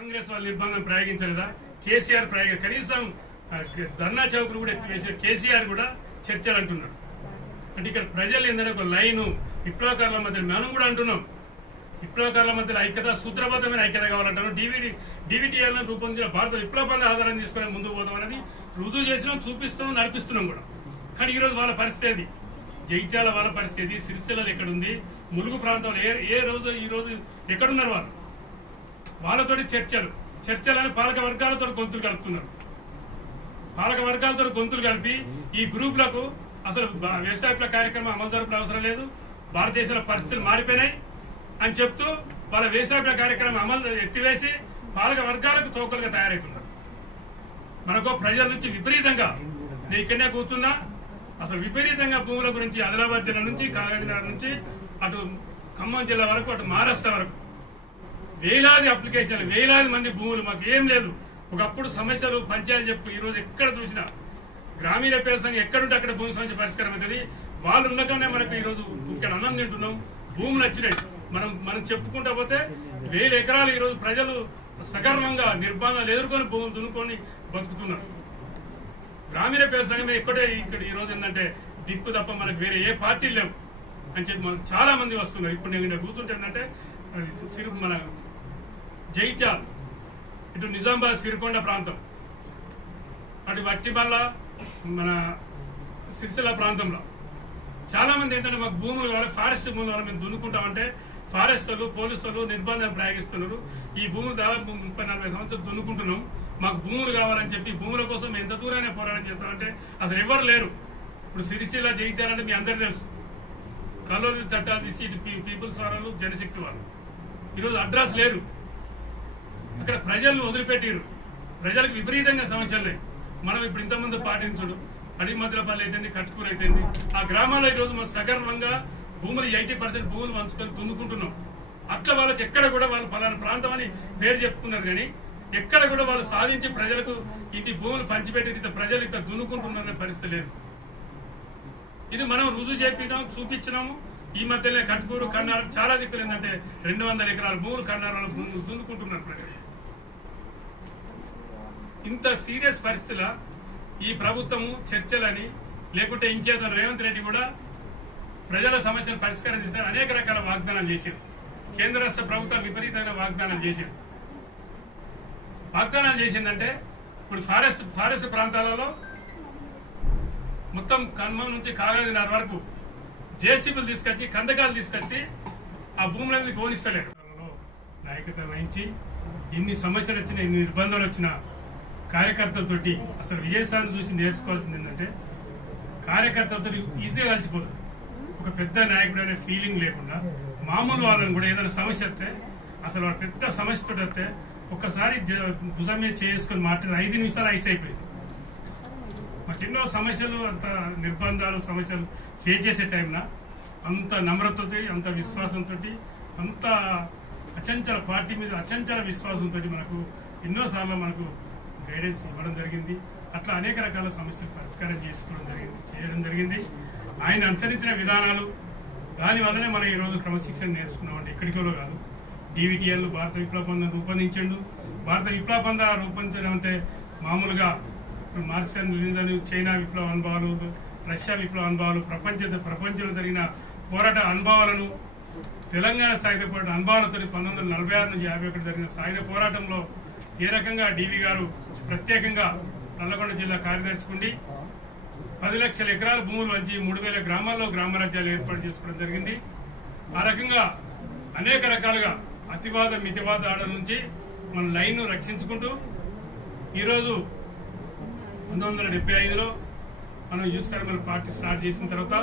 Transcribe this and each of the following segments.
కాంగ్రెస్ వాళ్ళు నిర్బంధం ప్రయోగించలేదా? కేసీఆర్ కనీసం ధర్నా చౌకులు కూడా ఎత్తివేసారు. కేసీఆర్ కూడా చర్చలు అంటున్నారు. అంటే ఇక్కడ ప్రజలు ఏంటంటే ఒక లైను విప్లవకారుల మధ్య మనం కూడా అంటున్నాం. విప్లవకారుల మధ్య ఐక్యత, సూత్రబద్ధమైన ఐక్యత కావాలంటున్నాం. డివిటీఆర్లను రూపొందించిన భారత విప్లవాన్ని ఆధారం తీసుకుని ముందుకు పోతాం అనేది రుజువు చేసినాం, చూపిస్తున్నాం, నడిపిస్తున్నాం కూడా. కానీ ఈరోజు వాళ్ళ పరిస్థితి, జైత్యాల వాళ్ళ పరిస్థితి, సిరిసిల్లలో ఎక్కడుంది, ములుగు ప్రాంతంలో ఈ రోజు ఎక్కడున్నారు వాళ్ళు? వాళ్ళతోటి చర్చలని పాలక వర్గాలతో గొంతులు కలుపుతున్నారు. పాలక వర్గాలతో గొంతులు కలిపి ఈ గ్రూపులకు అసలు వ్యవసాయ కార్యక్రమం అమలు జరపడం అవసరం లేదు, భారతదేశంలో పరిస్థితులు మారిపోయినాయి అని చెప్తూ వాళ్ళ వ్యవసాయ కార్యక్రమం అమలు ఎత్తివేసి పాలక వర్గాలకు తోకలుగా తయారవుతున్నారు. మనకు ప్రజల నుంచి విపరీతంగా, నేను ఇక్కడనే కూర్చున్నా, అసలు విపరీతంగా భూముల గురించి ఆదిలాబాద్ జిల్లా నుంచి, కాగజ్ నగర్ నుంచి అటు ఖమ్మం జిల్లా వరకు, అటు మహారాష్ట్ర వరకు వేలాది అప్లికేషన్లు, వేలాది మంది భూములు. మాకు ఏం లేదు. ఒకప్పుడు సమస్యలు పంచాయతీ చెప్పు, ఈ రోజు ఎక్కడ చూసినా గ్రామీణ పేద సంఘం ఎక్కడుంటే అక్కడ భూమి సమస్య పరిష్కారం అవుతుంది. వాళ్ళు ఉండగానే మనకు ఈ రోజు ఇక్కడ అన్నం తింటున్నాం, భూములు వచ్చినాయి. మనం చెప్పుకుంటా పోతే 1000 ఎకరాలు ఈ రోజు ప్రజలు సగర్వంగా నిర్బంధాలు ఎదుర్కొని భూములు దున్నుకొని బతుకుతున్నారు. గ్రామీణ పేద సంఘమే ఇక్కడ ఈ రోజు ఏంటంటే దిక్కు తప్ప మనకు వేరే ఏ పార్టీలు లేవు అని చెప్పి మనకు చాలా మంది వస్తున్నారు. ఇప్పుడు నేను కూర్చుంటే ఏంటంటే మన జైత్యాల్, ఇటు నిజామాబాద్ సిరికొండ ప్రాంతం, అటు వట్టిమల్ల, మన సిరిసిల్ల ప్రాంతంలో చాలా మంది ఏంటంటే మాకు భూములు కావాలి, ఫారెస్ట్ భూములు కావాలి, మేము దున్నుకుంటామంటే ఫారెస్ట్ వాళ్ళు, పోలీసు వాళ్ళు నిర్బంధం ప్రయోగిస్తున్నారు. ఈ భూములు దాదాపు 30-40 సంవత్సరాలు దున్నుకుంటున్నాం, మాకు భూములు కావాలని చెప్పి భూముల కోసం ఎంత దూరానే పోరాటం చేస్తామంటే అసలు ఎవరు లేరు. ఇప్పుడు సిరిసిల్ల జైత్యాలంటే మీ అందరికీ తెలుసు, కల్లూరు చట్టాలు తీసి ఇటు పీపుల్స్ వాళ్ళు, జనశక్తి వాళ్ళు ఈరోజు అడ్రస్ లేరు. అక్కడ ప్రజలను వదిలిపెట్టారు. ప్రజలకు విపరీతంగా సమస్యలు లేవు. మనం ఇప్పుడు ఇంతకుముందు పాటించుడు అడిమద్రపల్లి అయితేంది, కట్కూరు అయితేంది, ఆ గ్రామాల్లో ఈరోజు మనం సగర్వంగా భూములు 80% భూములు పంచుకొని దున్నుకుంటున్నాం. అట్లా వాళ్ళకి ఎక్కడ కూడా వాళ్ళు పలానా ప్రాంతం అని పేరు చెప్పుకున్నారు, కానీ ఎక్కడ కూడా వాళ్ళు సాధించి ప్రజలకు ఇంటి భూములు పంచిపెట్టి ఇంత ప్రజలు ఇంత దున్నుకుంటున్నారనే పరిస్థితి లేదు. ఇది మనం రుజువు చేపినాం, చూపించినాము. ఈ మధ్యనే కట్కూరు, కన్నారం చాలా దిక్కులు ఏంటంటే 200 ఎకరాల భూములు కన్నారంలో దున్నుకుంటున్నారు ప్రజలు. ఇంత సీరియస్ పరిస్థితుల ఈ ప్రభుత్వము చర్చలని లేకుంటే ఇంకేదో రేవంత్ రెడ్డి కూడా ప్రజల సమస్యలు పరిష్కారం చేస్తారు అనేక రకాల వాగ్దానాలు చేశారు. కేంద్ర రాష్ట్ర ప్రభుత్వాలు విపరీతమైన వాగ్దానాలు చేశారు. వాగ్దానాలు చేసిందంటే ఇప్పుడు ఫారెస్ట్ ప్రాంతాలలో మొత్తం ఖమ్మం నుంచి కాగజ్ నగర్ వరకు జేసీబీలు తీసుకొచ్చి, కందకాలు తీసుకొచ్చి ఆ భూములన్నీ కోనిస్తలేరు. నాయకత్వం వహించి ఎన్ని సమస్యలు వచ్చినా, ఎన్ని నిర్బంధాలు వచ్చినా కార్యకర్తలతోటి అసలు విజయసాన్ని చూసి నేర్చుకోవాల్సింది ఏంటంటే కార్యకర్తలతో ఈజీగా కలిసిపోతుంది. ఒక పెద్ద నాయకుడు అనే ఫీలింగ్ లేకుండా మామూలు వాళ్ళని కూడా ఏదైనా సమస్య వస్తే, అసలు వాళ్ళ పెద్ద సమస్యతో వస్తే ఒక్కసారి భుజం మీద చేసుకుని మాట్లాడి 5 నిమిషాలు ఐస్ అయిపోయింది. మాకు ఎన్నో సమస్యలు, అంత నిర్బంధాలు, సమస్యలు ఫేస్ చేసే టైంలో అంత నమ్రతతో, అంత విశ్వాసంతో, అంత అచంచల పార్టీ మీద అచంచల విశ్వాసంతో మనకు ఎన్నోసార్లు మనకు గైడెన్స్ ఇవ్వడం జరిగింది. అట్లా అనేక రకాల సమస్యలు పరిష్కారం చేయడం జరిగింది. ఆయన అనుసరించిన విధానాలు, దానివల్లనే మనం ఈరోజు క్రమశిక్షణ నేర్చుకున్నామంటే ఎక్కడికో కాదు. డివిటీఎల్ భారత విప్లవ పందం రూపొందించండు. భారత విప్లవ పంద రూపొందించడం అంటే మామూలుగా మార్క్సిజం, లెనినిజం, చైనా విప్లవ అనుభవాలు, రష్యా విప్లవ అనుభవాలు, ప్రపంచంలో జరిగిన పోరాట అనుభవాలను, తెలంగాణ సాయుధ పోరాట అనుభవాలతో 1946 నుంచి 51 జరిగిన సాయుధ పోరాటంలో ఏ రకంగా డివి గారు ప్రత్యేకంగా నల్లగొండ జిల్లా కార్యదర్శి ఉండి 10 లక్షల ఎకరాల భూములు వంచి 3000 గ్రామాల్లో గ్రామరాజ్యాలు ఏర్పాటు చేసుకోవడం జరిగింది. ఆ రకంగా అనేక రకాలుగా అతివాద మితివాద ఆడల నుంచి మన లైన్ను రక్షించుకుంటూ ఈరోజు 1975లో మనం చూస్తారు, మన పార్టీ స్టార్ట్ చేసిన తర్వాత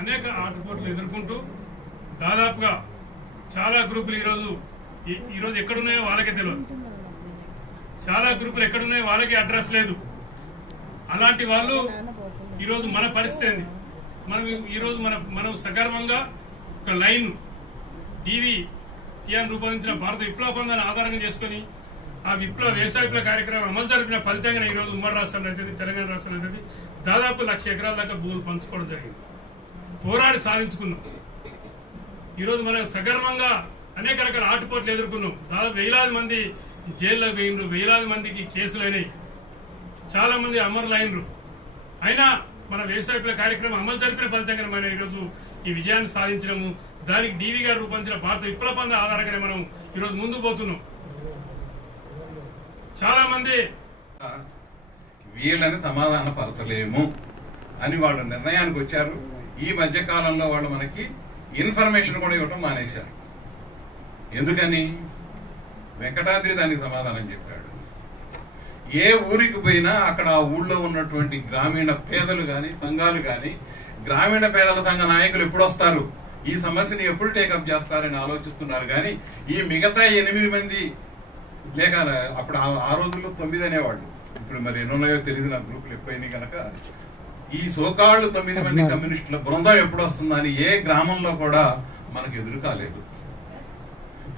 అనేక ఆటుపోట్లు ఎదుర్కొంటూ దాదాపుగా చాలా గ్రూపులు ఈరోజు ఎక్కడున్నాయో వాళ్ళకే తెలియదు. చాలా గ్రూపులు ఎక్కడున్నాయో వాళ్ళకే అడ్రస్ లేదు. అలాంటి వాళ్ళు ఈరోజు మన పరిస్థితి ఏంది? ఈరోజు మనం సగర్వంగా ఒక లైన్ టీఆర్ రూపొందించిన భారత విప్లవ పందాన్ని ఆధారంగా చేసుకుని ఆ వ్యవసాయ విప్లవ కార్యక్రమం అమలు జరిపిన ఫలితంగా ఈరోజు ఉమ్మడి రాష్ట్రంలో అయితే, తెలంగాణ రాష్ట్రంలో అయితే దాదాపు 1,00,000 ఎకరాల దాకా భూములు పంచుకోవడం జరిగింది. పోరాడి సాధించుకున్నాం. ఈరోజు మనం సగర్వంగా అనేక రకాల ఆటుపోట్లు ఎదుర్కొన్నాం. దాదాపు వేలాది మంది జైల్లో వేయినరు, వేలాది మందికి కేసులు అయినాయి, చాలా మంది అమరులైనరు. అయినా మన వ్యవసాయ కార్యక్రమం అమలు జరిపిన ఫలితంగా మనం ఈరోజు ఈ విజయాన్ని సాధించడము, దానికి డివి గారు రూపొందించిన భారత విప్లవ పంద ఆధారంగానే మనం ఈరోజు ముందుకు పోతున్నాం. చాలా మంది వీళ్ళని సమాధానపరచలేము అని వాళ్ళు నిర్ణయానికి వచ్చారు. ఈ మధ్య కాలంలో వాళ్ళు మనకి ఇన్ఫర్మేషన్ కూడా ఇవ్వటం మానేశారు. ఎందుకని? వెంకటాద్రి దానికి సమాధానం చెప్పాడు. ఏ ఊరికి పోయినా అక్కడ ఆ ఊళ్ళో ఉన్నటువంటి గ్రామీణ పేదలు గాని, సంఘాలు గాని, గ్రామీణ పేదల సంఘ నాయకులు ఎప్పుడు వస్తారు, ఈ సమస్యని ఎప్పుడు టేకప్ చేస్తారని ఆలోచిస్తున్నారు. కానీ ఈ మిగతా 8 మంది లేక అప్పుడు ఆ రోజుల్లో 9 అనేవాళ్ళు, ఇప్పుడు మరి ఎన్నున్నాయో తెలియదు, నా గ్రూపులు ఎప్పుడైనా కనుక ఈ సోకాళ్ళు 9 మంది కమ్యూనిస్టుల బృందం ఎప్పుడు వస్తుందని ఏ గ్రామంలో కూడా మనకు ఎదురు కాలేదు.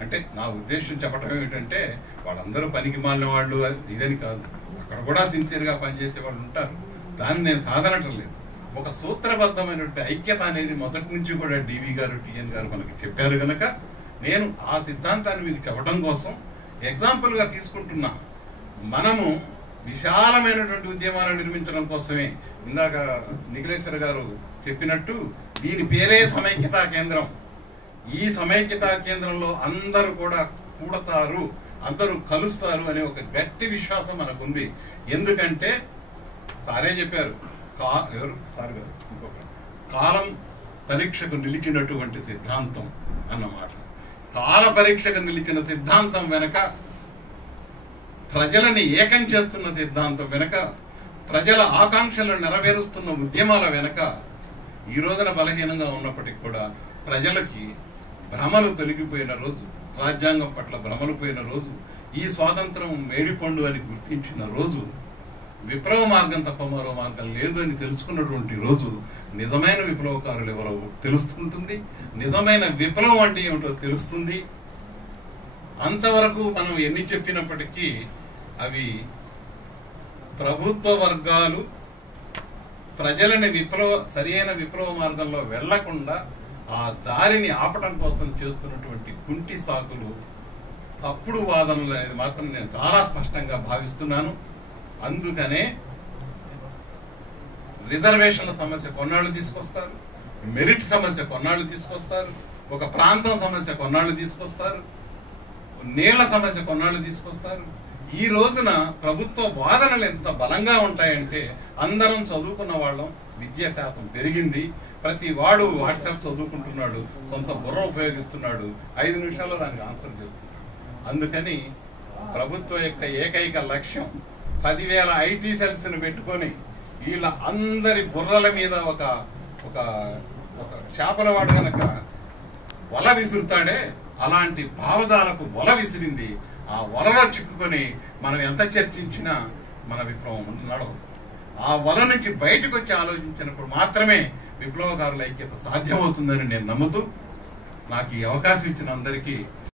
అంటే నా ఉద్దేశం చెప్పడం ఏమిటంటే వాళ్ళందరూ పనికి మాలిన వాళ్ళు ఇదని కాదు, అక్కడ కూడా సిన్సియర్గా పనిచేసే వాళ్ళు ఉంటారు. దాన్ని నేను కాదనటం లేదు. ఒక సూత్రబద్ధమైనటువంటి ఐక్యత అనేది మొదటి నుంచి కూడా డివి గారు, టిఎన్ గారు మనకి చెప్పారు కనుక నేను ఆ సిద్ధాంతాన్ని మీకు చెప్పడం కోసం ఎగ్జాంపుల్గా తీసుకుంటున్నా. మనము విశాలమైనటువంటి ఉద్యమాలను నిర్మించడం కోసమే ఇందాక నిఖిలేశ్వర్ గారు చెప్పినట్టు దీని పేరే సమైక్యతా కేంద్రం. ఈ సమైక్యతా కేంద్రంలో అందరూ కూడా కూడతారు, అందరూ కలుస్తారు అనే ఒక గట్టి విశ్వాసం మనకుంది. ఎందుకంటే సారే చెప్పారు, ఎవరు సార్ గారు, ఇంకొక కాలం పరీక్షకు నిలిచినటువంటి సిద్ధాంతం అన్నమాట. కాల పరీక్షకు నిలిచిన సిద్ధాంతం వెనక, ప్రజలని ఏకం చేస్తున్న సిద్ధాంతం వెనక, ప్రజల ఆకాంక్షలను నెరవేరుస్తున్న ఉద్యమాల వెనక ఈ రోజున బలహీనంగా ఉన్నప్పటికీ కూడా ప్రజలకి భ్రమలు తొలగిపోయిన రోజు, రాజ్యాంగం పట్ల భ్రమలు పోయిన రోజు, ఈ స్వాతంత్రం మేడిపండు అని గుర్తించిన రోజు, విప్లవ మార్గం తప్ప మరో మార్గం లేదు అని తెలుసుకున్నటువంటి రోజు నిజమైన విప్లవకారులు ఎవరో తెలుస్తుంటుంది, నిజమైన విప్లవం అంటే ఏమిటో తెలుస్తుంది. అంతవరకు మనం ఎన్ని చెప్పినప్పటికీ అవి ప్రభుత్వ వర్గాలు ప్రజలని సరైన విప్లవ మార్గంలో వెళ్లకుండా ఆ దారిని ఆపటం కోసం చేస్తున్నటువంటి కుంటి సాకులు, తప్పుడు వాదనలు అనేది మాత్రం నేను చాలా స్పష్టంగా భావిస్తున్నాను. అందుకనే రిజర్వేషన్ల సమస్య కొన్నాళ్ళు తీసుకొస్తారు, మెరిట్ సమస్య కొన్నాళ్ళు తీసుకొస్తారు, ఒక ప్రాంతం సమస్య కొన్నాళ్ళు తీసుకొస్తారు, నీళ్ల సమస్య కొన్నాళ్ళు తీసుకొస్తారు. ఈ రోజున ప్రభుత్వ వాదనలు ఎంత బలంగా ఉంటాయంటే అందరం చదువుకున్న వాళ్ళం, విద్యా శాతం పెరిగింది, ప్రతి వాడు వాట్సాప్ చదువుకుంటున్నాడు, సొంత బుర్ర ఉపయోగిస్తున్నాడు, 5 నిమిషాల్లో దానికి ఆన్సర్ చేస్తున్నాడు. అందుకని ప్రభుత్వం యొక్క ఏకైక లక్ష్యం 10,000 ఐటీ సెల్స్ ను పెట్టుకొని వీళ్ళ అందరి బుర్రల మీద ఒక చేపల వాడు కనుక వల విసురుతాడే, అలాంటి భావదాలకు వల విసిరింది. ఆ వలలో చిక్కుకొని మనం ఎంత చర్చించినా మన విప్లవం నడవదు. ఆ వల నుంచి బయటకు వచ్చి ఆలోచించినప్పుడు మాత్రమే విప్లవకారుల ఐక్యత సాధ్యమవుతుందని నేను నమ్ముతూ నాకు ఈ అవకాశం ఇచ్చిన అందరికీ